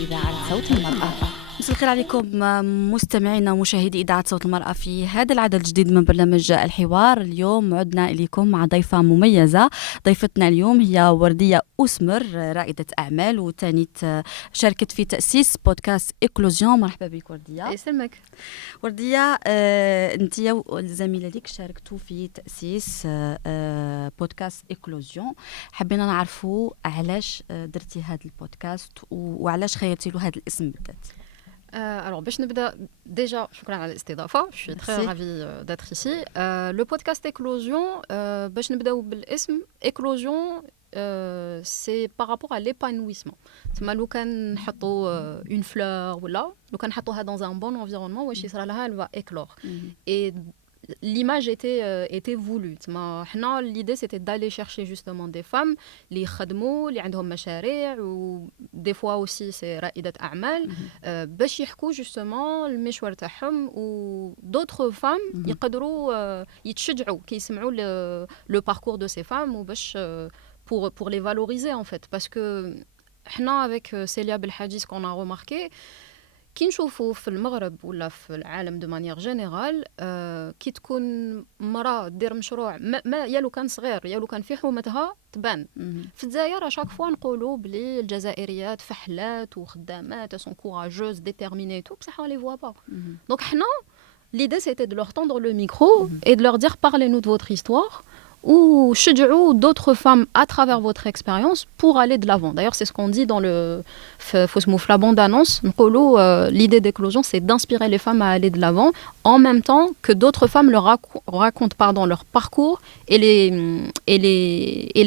إذاعة صوت المرأة. مساء الخير عليكم مستمعينا ومشاهدي إذاعة صوت المرأة في هذا العدد الجديد من برنامج الحوار. اليوم عدنا إليكم مع ضيفة مميزة. ضيفتنا اليوم هي وردية أسمر، رائدة أعمال وتانية شاركت في تأسيس بودكاست إكلوزيون. مرحبا بك وردية. يسلمك. وردية، أنت والزميلة ليك شاركتوا في تأسيس بودكاست إكلوزيون. حبينا نعرفوا علاش درتي هذا البودكاست وعلاش خيرتي له هذا الاسم بالذات. Alors, باش نبدا déjà شكرا على الاستضافة. Je suis très ravie d'être ici. Le podcast Éclosion, باش نبداو بالاسم Éclosion, c'est par rapport à l'épanouissement. تما لو كان نحطوا une fleur ولا لو كان نحطوها dans un bon environnement واش يصرى لها elle va éclore. Et l'image était voulue. L'idée c'était d'aller chercher justement des femmes اللي يخدموا اللي عندهم مشاريع و des fois aussi c'est رائدة أعمال باش يحكوا justement المشوار تاعهم و d'autres femmes يقدروا يتشجعوا كي يسمعوا le parcours de ces femmes و باش pour les valoriser en fait, parce que احنا avec Célia Belhadji ce qu'on a remarqué كي نشوفوا في المغرب ولا في العالم دو مانيير جينيرال كي تكون مرأة دير مشروع ما يا لو كان صغير يا لو كان في حومتها تبان. في الجزائر اشاك فوا نقولوا بلي الجزائريات فحلات وخدامات سون كوراجوز ديتيرميني تو بصح on les voit pas. Donc حنا l'idée c'était de leur tendre le micro et de leur dire parlez-nous de votre histoire ou شجعوا d'autres femmes à travers votre expérience pour aller de l'avant. D'ailleurs, c'est ce qu'on dit dans le la bande-annonce. L'idée d'Éclosion, c'est d'inspirer les femmes à aller de l'avant en même temps que d'autres femmes leur racontent leur parcours et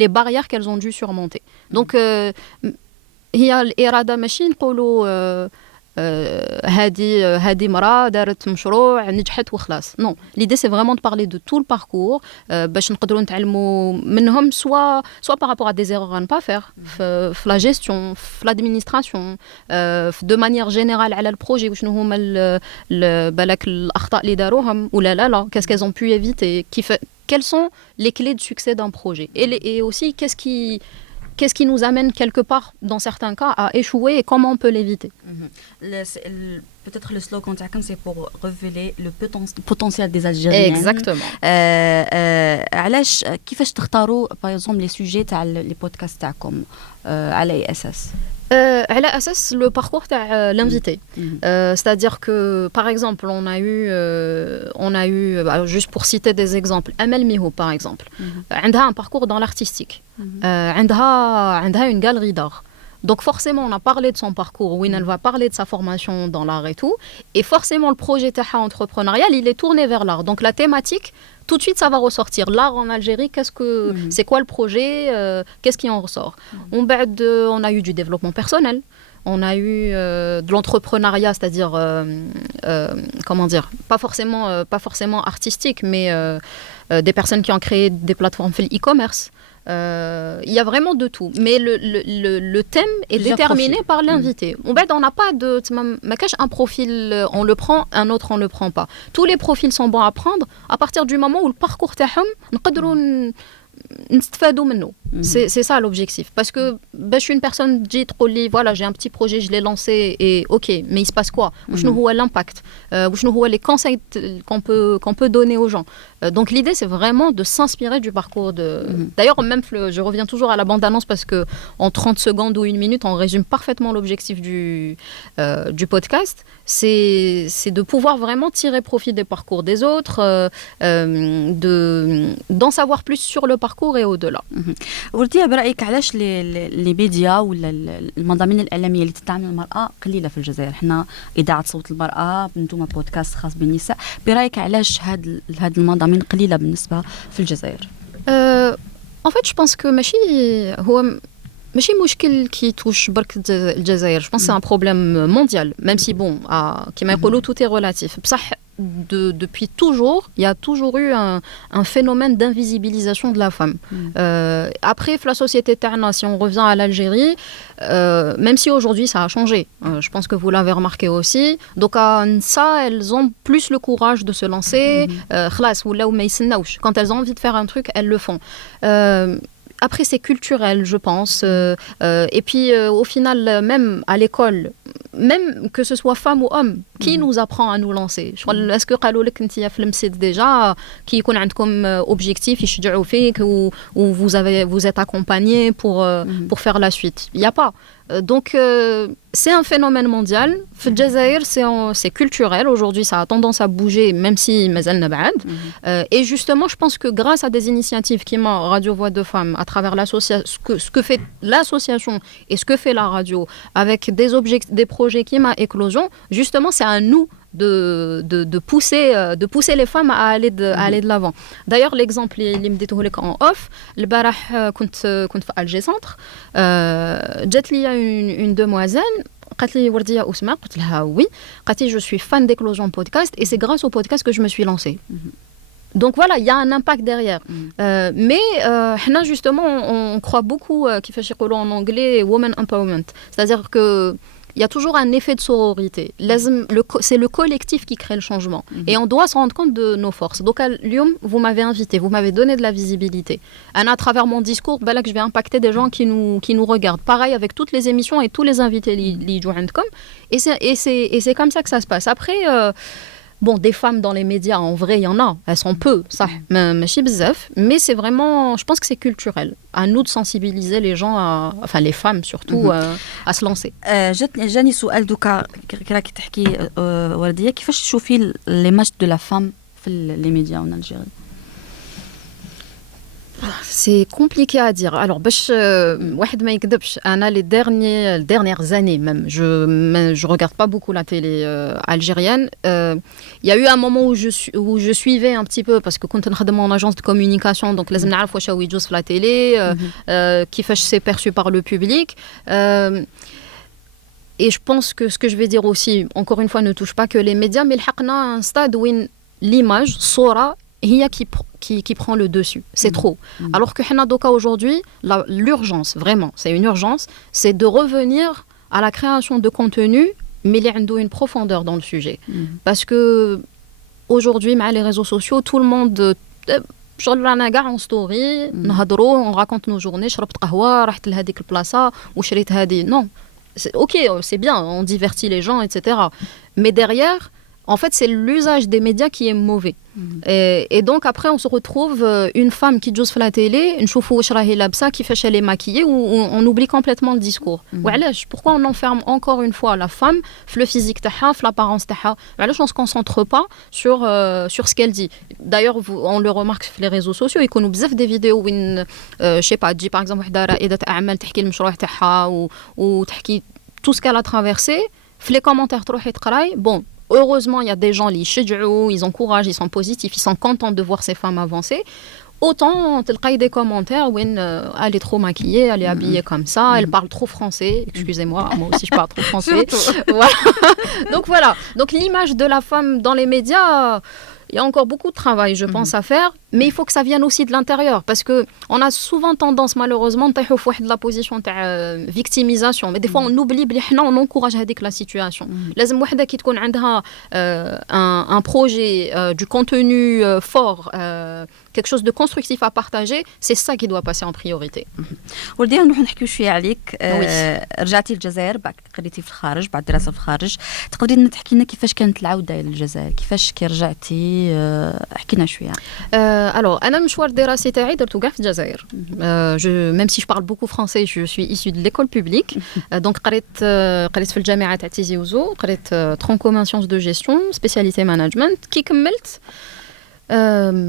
les barrières qu'elles ont dû surmonter. Donc, هي الإرادة ماشي نقولوا هادي مرأة دارت مشروع نجحت وخلاص. Non, l'idée c'est vraiment de parler de tout le parcours باش نقدروا نتعلموا منهم soit par rapport à des erreurs à ne pas faire في la gestion, في l'administration, de manière générale على البروجي وشنو هما بالك الأخطاء اللي داروهم ولا لا qu'est-ce qu'elles ont pu éviter, quelles sont les clés de succès d'un projet et aussi qu'est-ce qui nous amène quelque part, dans certains cas, à échouer et comment on peut l'éviter. Peut-être le slogan c'est pour révéler le potentiel des Algériens. Exactement. علاش كيفاش تختاروا par exemple les sujets تاع les podcasts تاعكم على أي أساس؟ على أساس le parcours تاع l'invité. C'est-à-dire que par exemple on a eu juste pour citer des exemples Amel Miho par exemple. عندها un parcours dans l'artistique. عندها une galerie d'art. Donc forcément, on a parlé de son parcours, où elle va parler de sa formation dans l'art et tout. Et forcément, le projet Taha entrepreneurial, il est tourné vers l'art. Donc la thématique, tout de suite, ça va ressortir. L'art en Algérie, c'est quoi le projet, qu'est-ce qui en ressort. On a eu du développement personnel. On a eu de l'entrepreneuriat, c'est-à-dire, comment dire, pas forcément artistique, mais des personnes qui ont créé des plateformes de e-commerce. Il y a vraiment de tout, mais le thème est déterminé par l'invité. On n'a pas de un profil on le prend, un autre on le prend pas. Tous les profils sont bons à prendre à partir du moment où le parcours تاعهم نقدروا نستفادوا منه. C'est ça l'objectif, parce que باش une personne dit voilà, j'ai un petit projet, je l'ai lancé et OK, mais il se passe quoi? وشنو هو l'impact? وشنو هو les conseils qu'on peut donner aux gens? Donc l'idée c'est vraiment de s'inspirer du parcours de D'ailleurs même je reviens toujours à la bande-annonce parce que en 30 secondes ou 1 minute on résume parfaitement l'objectif du podcast. C'est de pouvoir vraiment tirer profit des parcours des autres, d'en savoir plus sur le parcours et au-delà. وردية، برأيك علاش لي ميديا ولا المضامين الإعلامية اللي تتعامل المرأة قليلة في الجزائر؟ احنا إذاعة صوت المرأة، انتم بودكاست خاص بالنساء، برأيك علاش هاد المضامين قليلة بالنسبة في الجزائر؟ En fait, je pense que ماشي مشكل كي توش برك الجزائر. Je pense que c'est un problème mondial, même si bon, كما يقولوا tout est relatif. بصح depuis toujours, il y a toujours eu un phénomène d'invisibilisation de la femme. Après, la société terna, si on revient à l'Algérie, même si aujourd'hui ça a changé, je pense que vous l'avez remarqué aussi. Donc ça, elles ont plus le courage de se lancer. Quand elles ont envie de faire un truc, elles le font. Après, c'est culturel, je pense. Et puis, au final, même à l'école, même que ce soit femme ou homme, qui nous apprend à nous lancer? Est-ce que قالوا لك انت في المسيد déjà qui يكون عندكم objectif يشجعوا فيك ou vous êtes accompagné pour faire la suite? Il y a pas. Donc c'est un phénomène mondial. في الجزائر c'est culturel. Aujourd'hui, ça a tendance à bouger, même si مازالنا بعد. Et justement, je pense que grâce à des initiatives qui m'ont Radio Voix de Femmes, à travers ce que fait l'association et ce que fait la radio, avec des projets qui m'a éclosion, justement, c'est à nous de pousser les femmes à aller de l'avant. D'ailleurs, l'exemple اللي مديته لك en off, البارح كنت في Alger Centre, جات لي une demoiselle قالت لي وردية أسماء. قلت لها oui. قالت لي je suis fan d'Éclosion podcast et c'est grâce au podcast que je me suis lancée. Donc voilà, il y a un impact derrière. Mais justement, on croit beaucoup, كيفاش يقولوا en anglais, woman empowerment. C'est-à-dire que il y a toujours un effet de sororité. C'est le collectif qui crée le changement. Et on doit se rendre compte de nos forces. Donc, Lyon, vous m'avez invité, vous m'avez donné de la visibilité. À travers mon discours, là, que je vais impacter des gens qui nous regardent. Pareil avec toutes les émissions et tous les invités. Et c'est comme ça que ça se passe. Après... Bon, des femmes dans les médias, en vrai, il y en a. Elles sont peu, ça. Mais c'est vraiment, je pense que c'est culturel. À nous de sensibiliser les gens, enfin les femmes surtout, à se lancer. جاني سؤال دوكا راكي تحكي وردية كيفاش تشوفي ليماج دو لا فام في لي ميديا en Algérie? C'est compliqué à dire. Alors, واحد ما يكذبش, les dernières années même, je regarde pas beaucoup la télé algérienne. Il y a eu un moment où je suivais un petit peu parce que كنت نخدم en agence de communication, donc لازم نعرف واش هو يجوز في la télé, كيفاش c'est perçu par le public. Et je pense que ce que je vais dire aussi, encore une fois, ne touche pas que les médias, mais لحقنا un stade où l'image, صورة, هي qui prend le dessus. C'est trop. Alors que aujourd'hui, l'urgence, vraiment, c'est une urgence, c'est de revenir à la création de contenu, mais il y a une profondeur dans le sujet. Parce que aujourd'hui, avec les réseaux sociaux, tout le monde... en story, on raconte nos journées, شربت قهوة, رحت لهذيك البلاصة وشريت هذه. Non, ok, c'est bien, on divertit les gens, etc. Mais derrière... En fait, c'est l'usage des médias qui est mauvais. Et donc, après, on se retrouve une femme qui joue sur la télé, une choufou shrahi labsa, qui fait chez les maquillés, où on oublie complètement le discours. Pourquoi on enferme encore une fois la femme, le physique taha, l'apparence taha? On ne se concentre pas sur ce qu'elle dit. D'ailleurs, on le remarque sur les réseaux sociaux, ils connaissent bzaf des vidéos où, je sais pas, par exemple, رائدة أعمال تحكي المشروع تاعها ou تحكي tout ce qu'elle a traversé. في les commentaires تروحي تقراي, bon, heureusement, il y a des gens, ils encouragent, ils sont positifs, ils sont contents de voir ces femmes avancer. Autant, tu as des commentaires où elle est trop maquillée, elle est habillée comme ça, elle parle trop français. Excusez-moi, moi aussi je parle trop français. Voilà. Donc voilà. Donc l'image de la femme dans les médias... Il y a encore beaucoup de travail, je pense, à faire, mais il faut que ça vienne aussi de l'intérieur, parce qu'on a souvent tendance, malheureusement, à faire de la position de victimisation. Mais des fois, on oublie, on encourage la situation. لازم وحدة qui تكون عندها un projet, du contenu fort, quelque chose de constructif à partager, c'est ça qui doit passer en priorité. وردينا نروح نحكيو شويه عليك. رجعتي للجزائر بعد قريتي في الخارج, بعد دراسه في الخارج. تقدري تحكي لنا كيفاش كانت العوده للجزائر, كيفاش كي رجعتي, حكينا شويه. Alors, أنا مشوار دراستي تاعي درتو كاع في الجزائر. Même si je parle beaucoup français, je suis issue de l'école publique. Donc قريت في الجامعه تاع تيزي وزو, قريت tronc commun sciences de gestion, spécialité management. كي كملت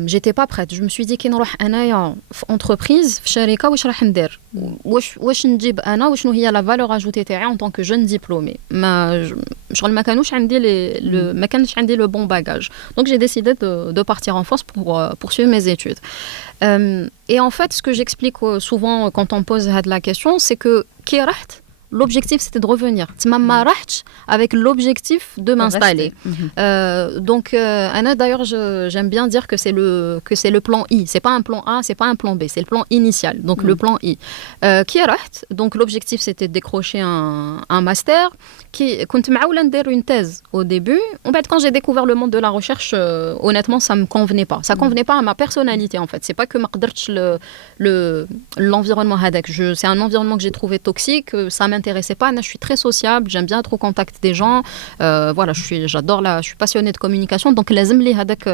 j'étais pas prête. Je me suis dit كي نروح انايا في entreprise في شركه واش راح ندير, واش نجيب انا, وشنو هي لا valeur ajoutée تاعي en tant que jeune diplômée. ما كانوش عندي ما كانش عندي le bon bagage. Donc j'ai décidé de partir en France pour poursuivre mes études. Et en fait, ce que j'explique souvent quand on pose la question, c'est que كي رحت, l'objectif c'était de revenir. Ma racht avec l'objectif de m'installer. Donc d'ailleurs j'aime bien dire que c'est le plan I. C'est pas un plan A, c'est pas un plan B, c'est le plan initial. Donc le plan I. Qui racht. Donc l'objectif c'était de décrocher un master. كنت معولة ندير une thèse au début. En fait, quand j'ai découvert le monde de la recherche, honnêtement ça me convenait pas. Ça convenait pas à ma personnalité en fait. C'est pas que ما قدرتش l'environnement هذاك. C'est un environnement que j'ai trouvé toxique. Ça m'intéressait pas. Je suis très sociable, j'aime bien être au contact des gens. Voilà, je suis passionnée de communication. Donc,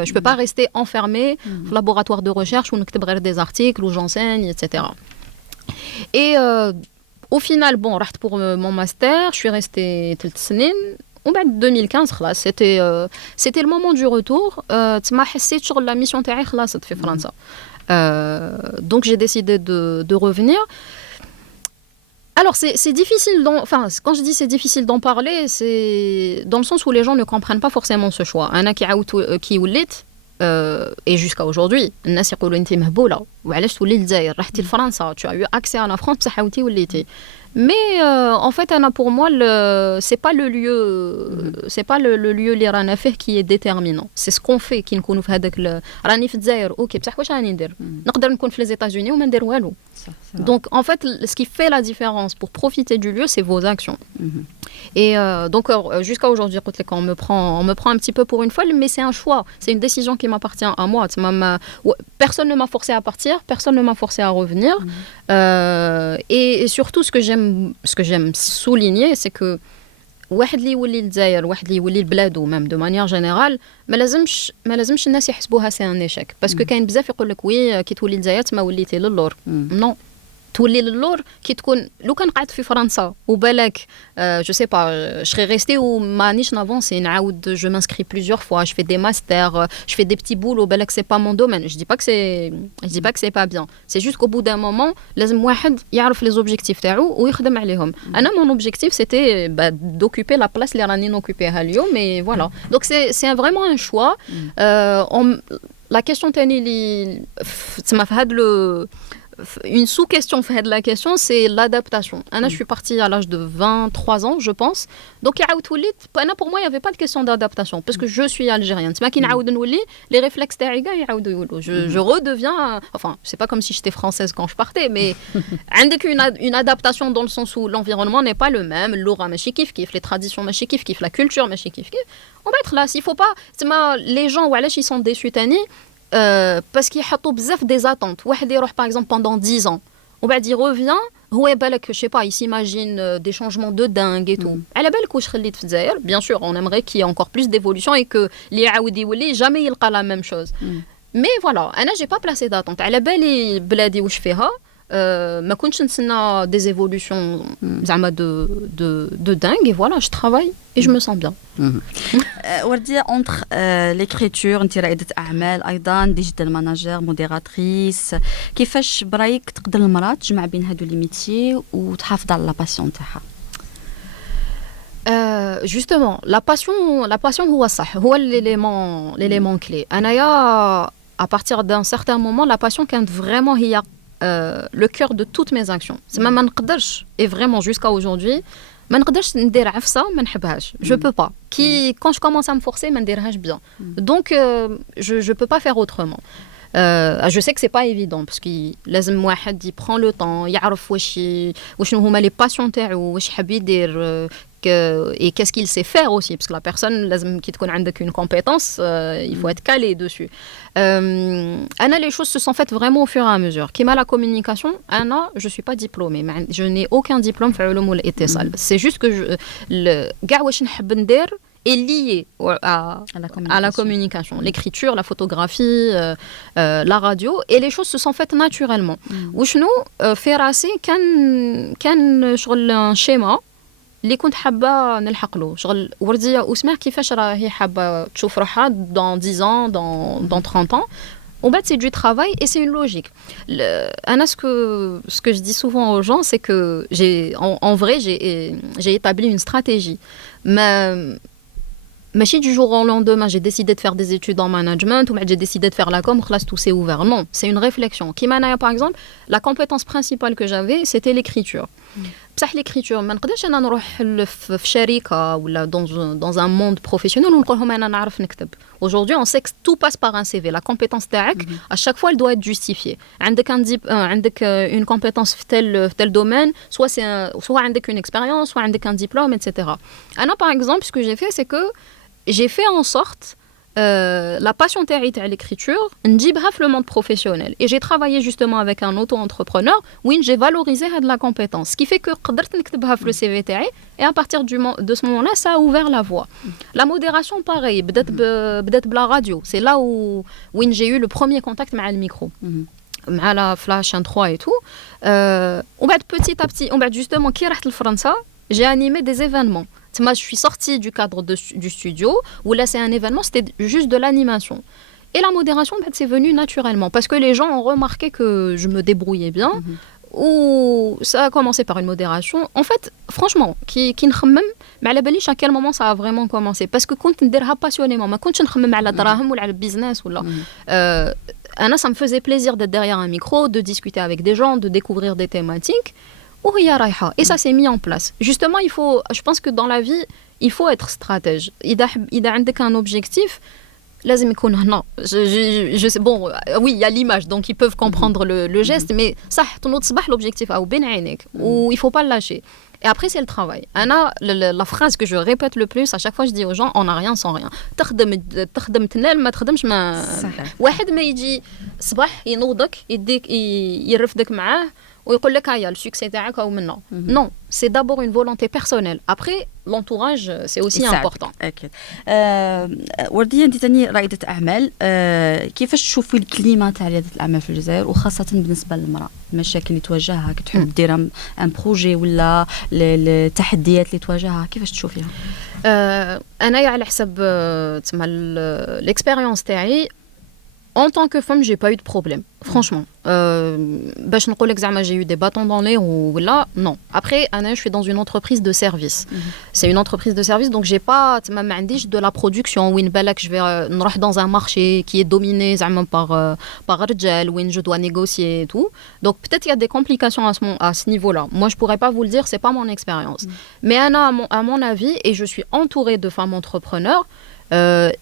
je peux pas rester enfermée au laboratoire de recherche où on écrit des articles, où j'enseigne, etc. Et au final, bon, pour mon master, je suis restée 3 سنين. En 2015 c'était le moment du retour. تما حسيت شغل la mission تاعي خلصت في فرنسا. Donc j'ai décidé de revenir. Alors c'est difficile quand je dis c'est difficile d'en parler, c'est dans le sens où les gens ne comprennent pas forcément ce choix. انا كي وليت et jusqu'à aujourd'hui الناس يقولوا انت مهبوله وعلاش تولي للجزائر رحتي لفرنسا tu as eu accès à la France بصح عاودتي وليتي. Mais en fait, pour moi, c'est pas le lieu اللي رانا فيه qui est déterminant. C'est ce qu'on fait qui نكونوا في هذاك راني في الجزائر اوكي بصح واش راني ندير نقدر نكون في les États-Unis وما ندير والو. Donc en fait, ce qui fait la différence pour profiter du lieu, c'est vos actions. Et donc jusqu'à aujourd'hui, on me prend un petit peu pour une folle, mais c'est un choix, c'est une décision qui m'appartient à moi. Personne ne m'a forcé à partir, personne ne m'a forcé à revenir. Et surtout, ce que j'aime souligner, c'est que واحد اللي يولي للجزائر واحد اللي يولي لبلادو ميم دو مانيير جينيرال ما لازمش الناس يحسبوها سي ان ايشيك باسكو كاين بزاف يقول لك وي كي تولي للجزائر ما وليتي للور نو تولي للور كي تكون لو كان قعدت في فرنسا وبالك جو سي با je serais restée ou مانيش نافونسي نعاود je m'inscris plusieurs fois je fais des masters je fais des petits boulots بالك c'est pas mon domaine je dis pas que c'est pas bien c'est juste qu'au bout d'un moment لازم واحد يعرف les objectifs تاعو ويخدم عليهم انا mon objectif c'était d'occuper la place اللي راني نوكوبيها اليوم mais voilà donc c'est vraiment un choix la question تاني اللي تسمى في هذا une sous-question fait de la question, c'est l'adaptation. Je suis partie à l'âge de 23 ans, je pense. Donc, pour moi, il n'y avait pas de question d'adaptation, parce que je suis algérienne. Les réflexes, je redeviens... Enfin, c'est pas comme si j'étais française quand je partais, mais une adaptation dans le sens où l'environnement n'est pas le même, l'aura machi kif kif, les traditions machi kif kif, la culture machi kif kif. On va être là, s'il faut pas... Les gens, ils sont déçus, parce qu'il y a des attentes. واحد يروح par exemple pendant 10 ans. On va dire revient, هو بالك je sais pas, il s'imagine des changements de dingue et tout. على بالك واش خليت في الجزائر. Bien sûr, on aimerait qu'il y ait encore plus d'évolution et que اللي يعاود يولي jamais يلقى la même chose. Mais voilà, انا j'ai pas placé d'attente. على بالي بلادي واش فيها. ما كنتش نتسنى des évolutions زعما de dingue et voilà, je travaille et je me sens bien. وردية entre l'écriture انت رائدة اعمال ايضا ديجيتال ماناجر موديراتريس كيفاش برايك تقدر المراه تجمع بين هادو لي ميتيي وتحافظ على لا باسيون تاعها؟ Justement, la passion هو صح هو l'élément clé. انايا à partir d'un certain moment la passion كانت vraiment هي le cœur de toutes mes actions. C'est même ما نقدرش et vraiment jusqu'à aujourd'hui ما نقدرش ندير عفسه ما نحبهاش. Je peux pas. Quand je commence à me forcer ما نديرهاش bien. Donc je peux pas faire autrement. Je sais que c'est pas évident parce que لازم واحد يprend le temps يعرف وشنو هما les passions تاعو واش حاب يدير et qu'est-ce qu'il sait faire aussi parce que la personne لازم كي تكون عندك une compétence il faut être calé dessus. Les choses se sont faites vraiment au fur et à mesure. Qui m'a la communication, je suis pas diplômée, je n'ai aucun diplôme في علوم الاتصال. C'est juste que كاع واش نحب ندير est lié à la communication, l'écriture, la photographie, la radio, et les choses se sont faites naturellement. وشنو في راسي كان شغل un schéma اللي كنت حابه نلحق له شغل ورديه واسمع كيفاش راهي حابه تشوف روحها dans 10 ans dans 30 ans. En fait, c'est du travail et c'est une logique. Ce que je dis souvent aux gens, c'est que en vrai, j'ai établi une stratégie. Mais du jour au lendemain, j'ai décidé de faire des études en management ou j'ai décidé de faire la com, là, tout s'est ouvert. Non, c'est une réflexion. Par exemple, la compétence principale que j'avais, c'était l'écriture. بصح l'écriture ما نقدرش انا نروح في شركه ولا dans un monde professionnel ونقول لهم انا نعرف نكتب. Aujourd'hui on sait que tout passe par un CV. La compétence تاعك à chaque fois elle doit être justifiée. عندك une compétence في tel domaine, soit عندك une expérience, soit عندك un diplôme, etc. Par exemple, ce que j'ai fait, c'est que j'ai fait en sorte la passion تاع l'écriture نجيبها في le monde professionnel. Et j'ai travaillé justement avec un auto-entrepreneur où j'ai valorisé la compétence. Ce qui fait que قدرت نكتبها في le CV تاعي. Et à partir de ce moment-là, ça a ouvert la voie. La modération, pareil, بدأت بلا radio. C'est là où j'ai eu le premier contact avec le micro. مع la Flash 1.3 et tout. وبعد petit à petit, justement, كي رحت لفرنسا, j'ai animé des événements. Moi, je suis sortie du cadre du studio, où là, c'est un événement, c'était juste de l'animation. Et la modération, c'est venu naturellement, parce que les gens ont remarqué que je me débrouillais bien, ou ça a commencé par une modération. En fait, franchement, qui نخمم ما على باليش à quel moment ça a vraiment commencé, parce que كنت نديرها passionnément, ما كنتش نخمم على دراهم ولا على business ولا. Anna, ça me faisait plaisir d'être derrière un micro, de discuter avec des gens, de découvrir des thématiques. Et ça s'est mis en place. Justement, je pense que dans la vie, il faut être stratège. Il a un objectif. لازم يكون هنا. Je sais, bon, oui, il y a l'image, donc ils peuvent comprendre le geste, mais ça, ton صباح l'objectif أو بين عينيك, ou il faut pas le lâcher. Et après, c'est le travail. Anna, la phrase que je répète le plus, à chaque fois, je dis aux gens, on n'a rien sans rien. تخدم تنال ما تخدمش ما. واحد ما يجي صباح ينوضك يرفدك معاه ويقول لك هيا السكسي تاعك او منا. Non, c'est d'abord une volonté personnelle. Après, l'entourage, c'est aussi important. أكيد. وردية أنت تاني رائدة أعمال، كيفاش تشوفي الكليمة تاع ريادة الأعمال في الجزائر وخاصة بالنسبة للمرأة؟ المشاكل اللي تواجهها كي تحب دير ان بروجي ولا التحديات اللي تواجهها كيفاش تشوفيها؟ أنا على حسب تسمى l'expérience تاعي. En tant que femme, j'ai pas eu de problème, franchement. باش نقول لك زعما j'ai eu des bâtons dans les roues là, non. Après, Anna, je suis dans une entreprise de service. C'est une entreprise de service, donc j'ai pas ما عنديش de la production وين بالك je vais نروح dans un marché qui est dominé زعما par رجال وين je dois négocier et tout. Donc peut-être il y a des complications à ce niveau-là. Moi, je pourrais pas vous le dire, c'est pas mon expérience. Mais Anna, à mon avis, et je suis entourée de femmes entrepreneurs,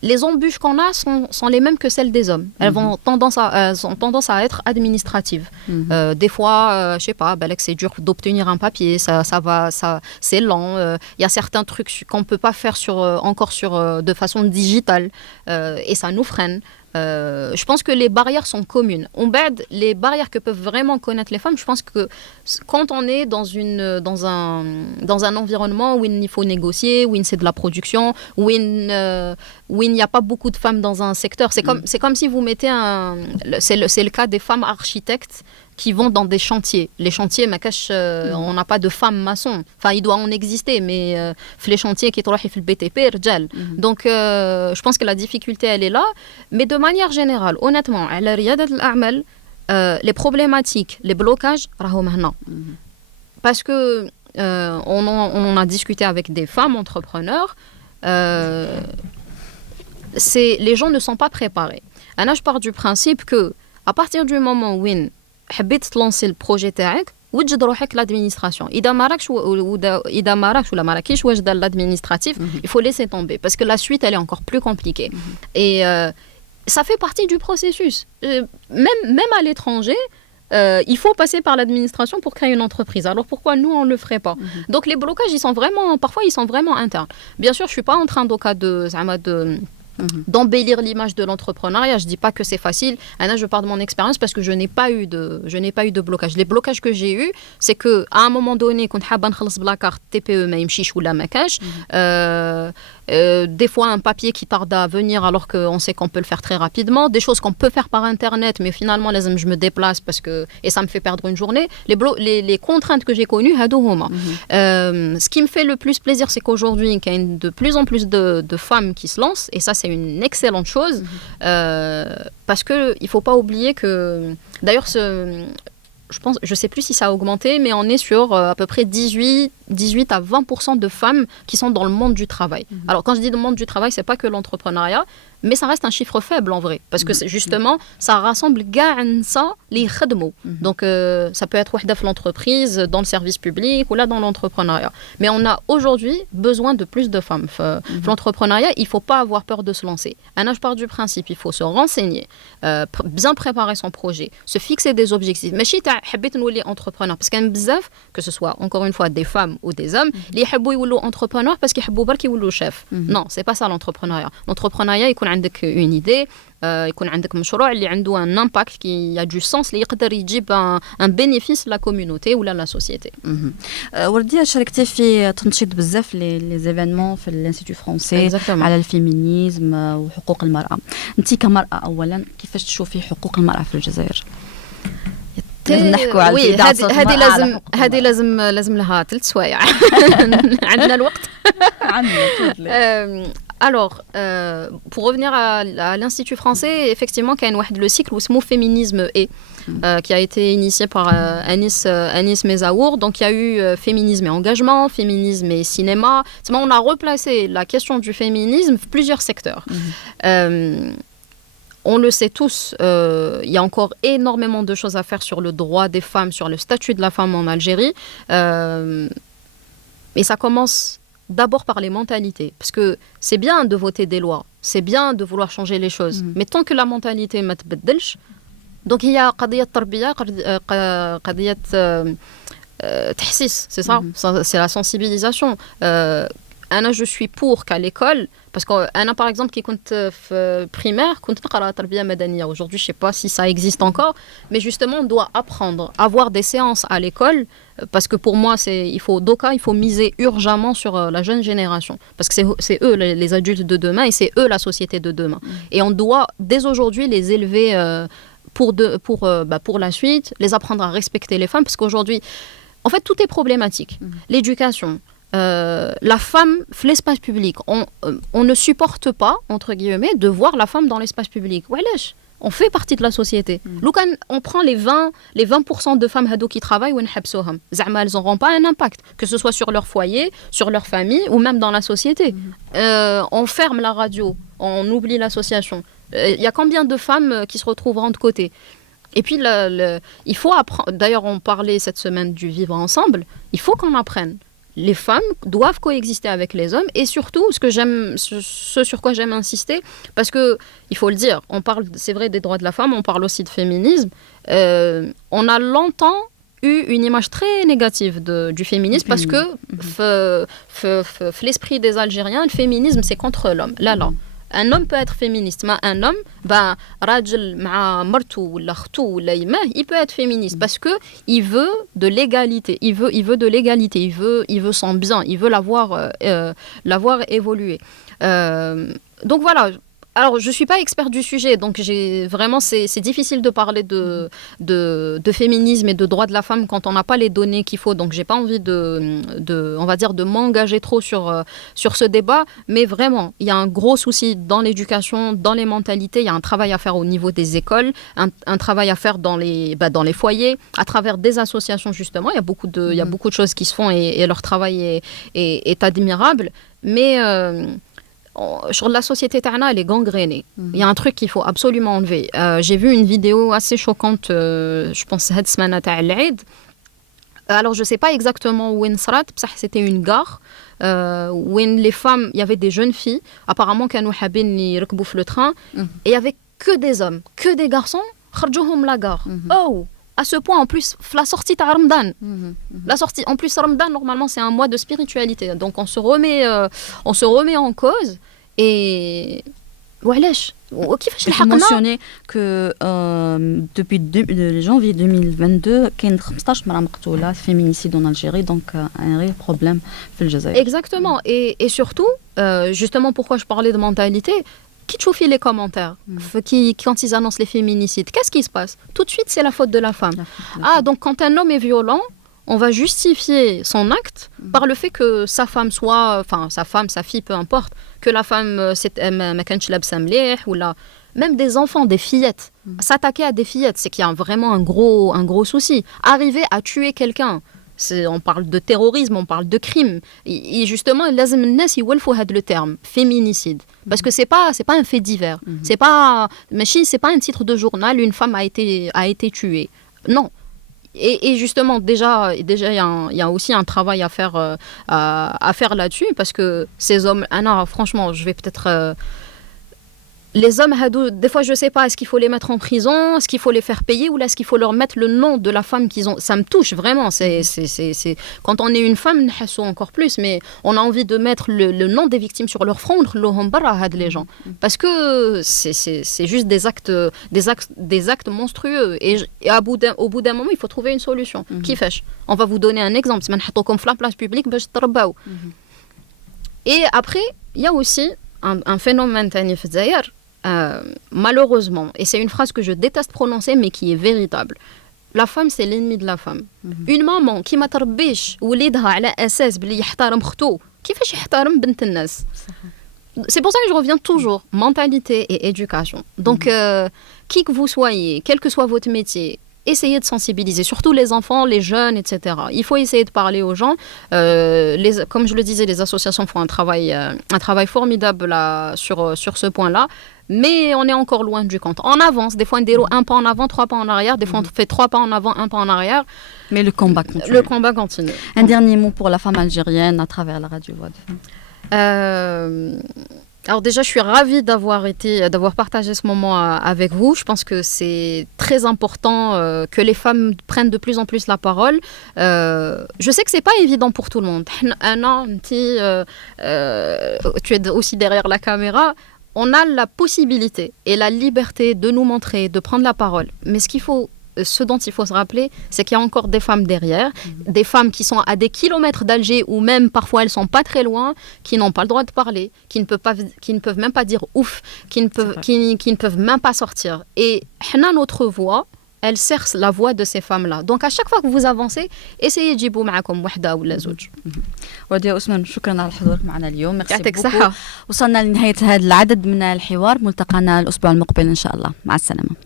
les embûches qu'on a sont les mêmes que celles des hommes. Elles ont tendance à être administratives. Des fois, je sais pas, c'est dur d'obtenir un papier, c'est lent. Il y a certains trucs qu'on peut pas faire de façon digitale et ça nous freine. Je pense que les barrières sont communes. Les barrières que peuvent vraiment connaître les femmes, je pense que quand on est dans un environnement où il faut négocier, où c'est de la production, où il n'y a pas beaucoup de femmes dans un secteur, c'est comme si vous mettez c'est le cas des femmes architectes qui vont dans des chantiers. Les chantiers, on n'a pas de femmes maçons. Enfin, il doit en exister, mais les chantiers qui sont في BTP, رجال. Donc, je pense que la difficulté, elle est là. Mais de manière générale, honnêtement, على ريادة الأعمال, les problématiques, les blocages, راهم هنا. Parce que on en a discuté avec des femmes entrepreneurs. Les gens ne sont pas préparés. Anna, je pars du principe que à partir du moment où حبيت تلانسي البروجي تاعك وجد روحك l'administration. إذا ما راكش ولا ما راكيش واجده l'administratif, il faut laisser tomber parce que la suite elle est encore plus compliquée. Et ça fait partie du processus. Même à l'étranger, il faut passer par l'administration pour créer une entreprise. Alors pourquoi nous on le ferait pas? Donc les blocages parfois ils sont vraiment internes. Bien sûr, je suis pas en train d'embellir l'image de l'entrepreneuriat. Je dis pas que c'est facile. Anna, je parle de mon expérience parce que je n'ai pas eu de blocage. Les blocages que j'ai eu, c'est que à un moment donné, quand حابة نخلص بلا carte TPE ما يمشيش ولا ما كاش, des fois un papier qui tarde à venir alors qu'on sait qu'on peut le faire très rapidement, des choses qu'on peut faire par internet mais finalement je me déplace et ça me fait perdre une journée. Les contraintes que j'ai connues, ce qui me fait le plus plaisir, c'est qu'aujourd'hui il y a de plus en plus de femmes qui se lancent, et ça c'est une excellente chose, parce que il faut pas oublier que d'ailleurs je sais plus si ça a augmenté, mais on est sur à peu près 18 à 20% de femmes qui sont dans le monde du travail. Alors quand je dis le monde du travail, c'est pas que l'entrepreneuriat, mais ça reste un chiffre faible en vrai, parce que justement ça rassemble كاع النساء اللي يخدموا. Donc ça peut être وحده في l'entreprise, dans le service public ou là dans l'entrepreneuriat. Mais on a aujourd'hui besoin de plus de femmes. L'entrepreneuriat, il faut pas avoir peur de se lancer. Je pars du principe, il faut se renseigner, bien préparer son projet, se fixer des objectifs. ماشي تاع حبيت نولي entrepreneur parce qu'il y a بزاف, que ce soit encore une fois des femmes ou des hommes, اللي يحبوا يولوا entrepreneur parce qu'ils يحبوا برك يولوا chef. Non, c'est pas ça l'entrepreneuriat. L'entrepreneuriat يكون يكون عندك une idée, يكون عندك مشروع اللي عنده un impact qui a du sens اللي يقدر يجيب un bénéfice la communauté ولا la société. وردية شاركتي في تنشيط بزاف لي زيفينمون في الانستيتو فرونسي على الفيمينيزم وحقوق المرأة. انت كمرأة اولا كيفاش تشوفي حقوق المرأة في الجزائر؟ لازم نحكوا على هذه لازم لها 3 سوايع. عندنا الوقت. Alors, pour revenir à l'Institut français, effectivement, il y a le cycle où ce mot féminisme est, qui a été initié par Anis Mezaour. Donc, il y a eu féminisme et engagement, féminisme et cinéma. On a replacé la question du féminisme dans plusieurs secteurs. On le sait tous, il y a encore énormément de choses à faire sur le droit des femmes, sur le statut de la femme en Algérie. Et ça commence d'abord par les mentalités. Parce que c'est bien de voter des lois, c'est bien de vouloir changer les choses. Mais tant que la mentalité ne s'adapte pas, donc il y a قضية تربية, قضية تحسيس, c'est ça, c'est la sensibilisation. Je suis pour qu'à l'école, parce que par exemple qui compte primaire, compte نقرا تربية مدنية. Aujourd'hui, je sais pas si ça existe encore, mais justement, on doit apprendre, avoir des séances à l'école, parce que pour moi, il faut miser urgemment sur la jeune génération, parce que c'est eux les adultes de demain et c'est eux la société de demain. Et on doit dès aujourd'hui les élever pour la suite, les apprendre à respecter les femmes, parce qu'aujourd'hui, en fait, tout est problématique. L'éducation. La femme, l'espace public, on ne supporte pas, entre guillemets, de voir la femme dans l'espace public. On fait partie de la société. On prend les 20% de femmes qui travaillent, elles n'auront pas un impact, que ce soit sur leur foyer, sur leur famille ou même dans la société. On ferme la radio, on oublie l'association. Il y a combien de femmes qui se retrouveront de côté? Et puis, il faut apprendre. D'ailleurs, on parlait cette semaine du vivre ensemble. Il faut qu'on apprenne. Les femmes doivent coexister avec les hommes, et surtout, ce sur quoi j'aime insister, parce que, il faut le dire, on parle, c'est vrai, des droits de la femme, on parle aussi de féminisme. On a longtemps eu une image très négative du féminisme, parce que, l'esprit des Algériens, le féminisme, c'est contre l'homme. Là. Un homme peut être féministe, mais un homme, راجل مع مرته ولا اخته ولا يماه, il peut être féministe parce que il veut de l'égalité, il veut de l'égalité, il veut son bien, il veut l'avoir évolué. Donc voilà. Alors, je ne suis pas experte du sujet, donc c'est difficile de parler de féminisme et de droits de la femme quand on n'a pas les données qu'il faut. Donc, je n'ai pas envie de m'engager trop sur ce débat. Mais vraiment, il y a un gros souci dans l'éducation, dans les mentalités. Il y a un travail à faire au niveau des écoles, un travail à faire dans les foyers, à travers des associations, justement. Il y a beaucoup de choses qui se font et leur travail est admirable. Mais... sur la société Tana, elle est gangrénée. Il y a un truc qu'il faut absolument enlever. J'ai vu une vidéo assez choquante, je pense, cette semaine à l'Aïd. Alors, je ne sais pas exactement où c'était une gare, où les femmes, il y avait des jeunes filles, apparemment, qui avaient le train, et il n'y avait que des hommes, que des garçons, kharjouhom la gare. Oh! À ce point, en plus, la sortie de Ramadan. En plus, Ramadan, normalement, c'est un mois de spiritualité. Donc, on se remet en cause. Et... وعلاش وكيفاش لحقنا mentionner que depuis janvier 2022 كاين 15 مرأة مقتولة féminicide en Algérie, donc un réel problème في الجزائر. Exactement. Et surtout, justement pourquoi je parlais de mentalité, qui chauffe les commentaires quand ils annoncent les féminicides, qu'est-ce qui se passe? Tout de suite, c'est la faute de la femme. Donc quand un homme est violent, on va justifier son acte par le fait que sa femme soit, enfin sa fille, peu importe, que la femme ma كانتش لابسة مليح, ou là, même des enfants, des fillettes. S'attaquer à des fillettes, c'est qu'il y a vraiment un gros souci. Arriver à tuer quelqu'un, on parle de terrorisme, on parle de crime. Et justement, لازم الناس يولفوا هذا le terme, féminicide. Parce que c'est pas un fait divers. C'est pas un titre de journal, une femme a été tuée. Non. Et justement, déjà, il y a aussi un travail à faire là-dessus, parce que ces hommes, franchement, je vais peut-être... les hommes, des fois, je sais pas, est-ce qu'il faut les mettre en prison, est-ce qu'il faut les faire payer, ou là, est-ce qu'il faut leur mettre le nom de la femme qu'ils ont. Ça me touche vraiment. Quand on est une femme, on encore plus, mais on a envie de mettre le nom des victimes sur leur front, les gens, parce que c'est juste des actes monstrueux. Et au bout d'un moment, il faut trouver une solution. Kifesh. On va vous donner un exemple. Si on comme la place publique, et après, il y a aussi un phénomène malheureusement, et c'est une phrase que je déteste prononcer, mais qui est véritable. La femme, c'est l'ennemi de la femme. Une maman qui ما تربيش وليدها على أساس بلي يحترم خطو كيفاش يحترم بنت الناس. C'est pour ça que je reviens toujours, mentalité et éducation. Donc, qui que vous soyez, quel que soit votre métier, essayez de sensibiliser, surtout les enfants, les jeunes, etc. Il faut essayer de parler aux gens. Comme je le disais, les associations font un travail formidable sur ce point-là. Mais on est encore loin du compte. On avance. Des fois, on déroule un pas en avant, 3 pas en arrière. Des fois, on fait 3 pas en avant, 1 pas en arrière. Mais le combat continue. Le combat continue. Un dernier mot pour la femme algérienne à travers la radio Voix de Femme. Alors déjà, je suis ravie d'avoir partagé ce moment avec vous. Je pense que c'est très important que les femmes prennent de plus en plus la parole. Je sais que c'est pas évident pour tout le monde. Tu es aussi derrière la caméra. On a la possibilité et la liberté de nous montrer, de prendre la parole. Mais ce dont il faut se rappeler, c'est qu'il y a encore des femmes derrière, des femmes qui sont à des kilomètres d'Alger, ou même parfois elles sont pas très loin, qui n'ont pas le droit de parler, qui ne peuvent même pas dire ouf, qui ne peuvent même pas sortir. Et notre voix, elle sert la voix de ces femmes-là. Donc à chaque fois que vous avancez, essayez de جيبوا معكم وحدة ولا زوج. وديع أسمان، شكرا على حضورك معنا اليوم. يعطيك الصحة. وصلنا لنهاية هذا العدد من الحوار. ملتقانا الأسبوع المقبل إن شاء الله. مع السلامة.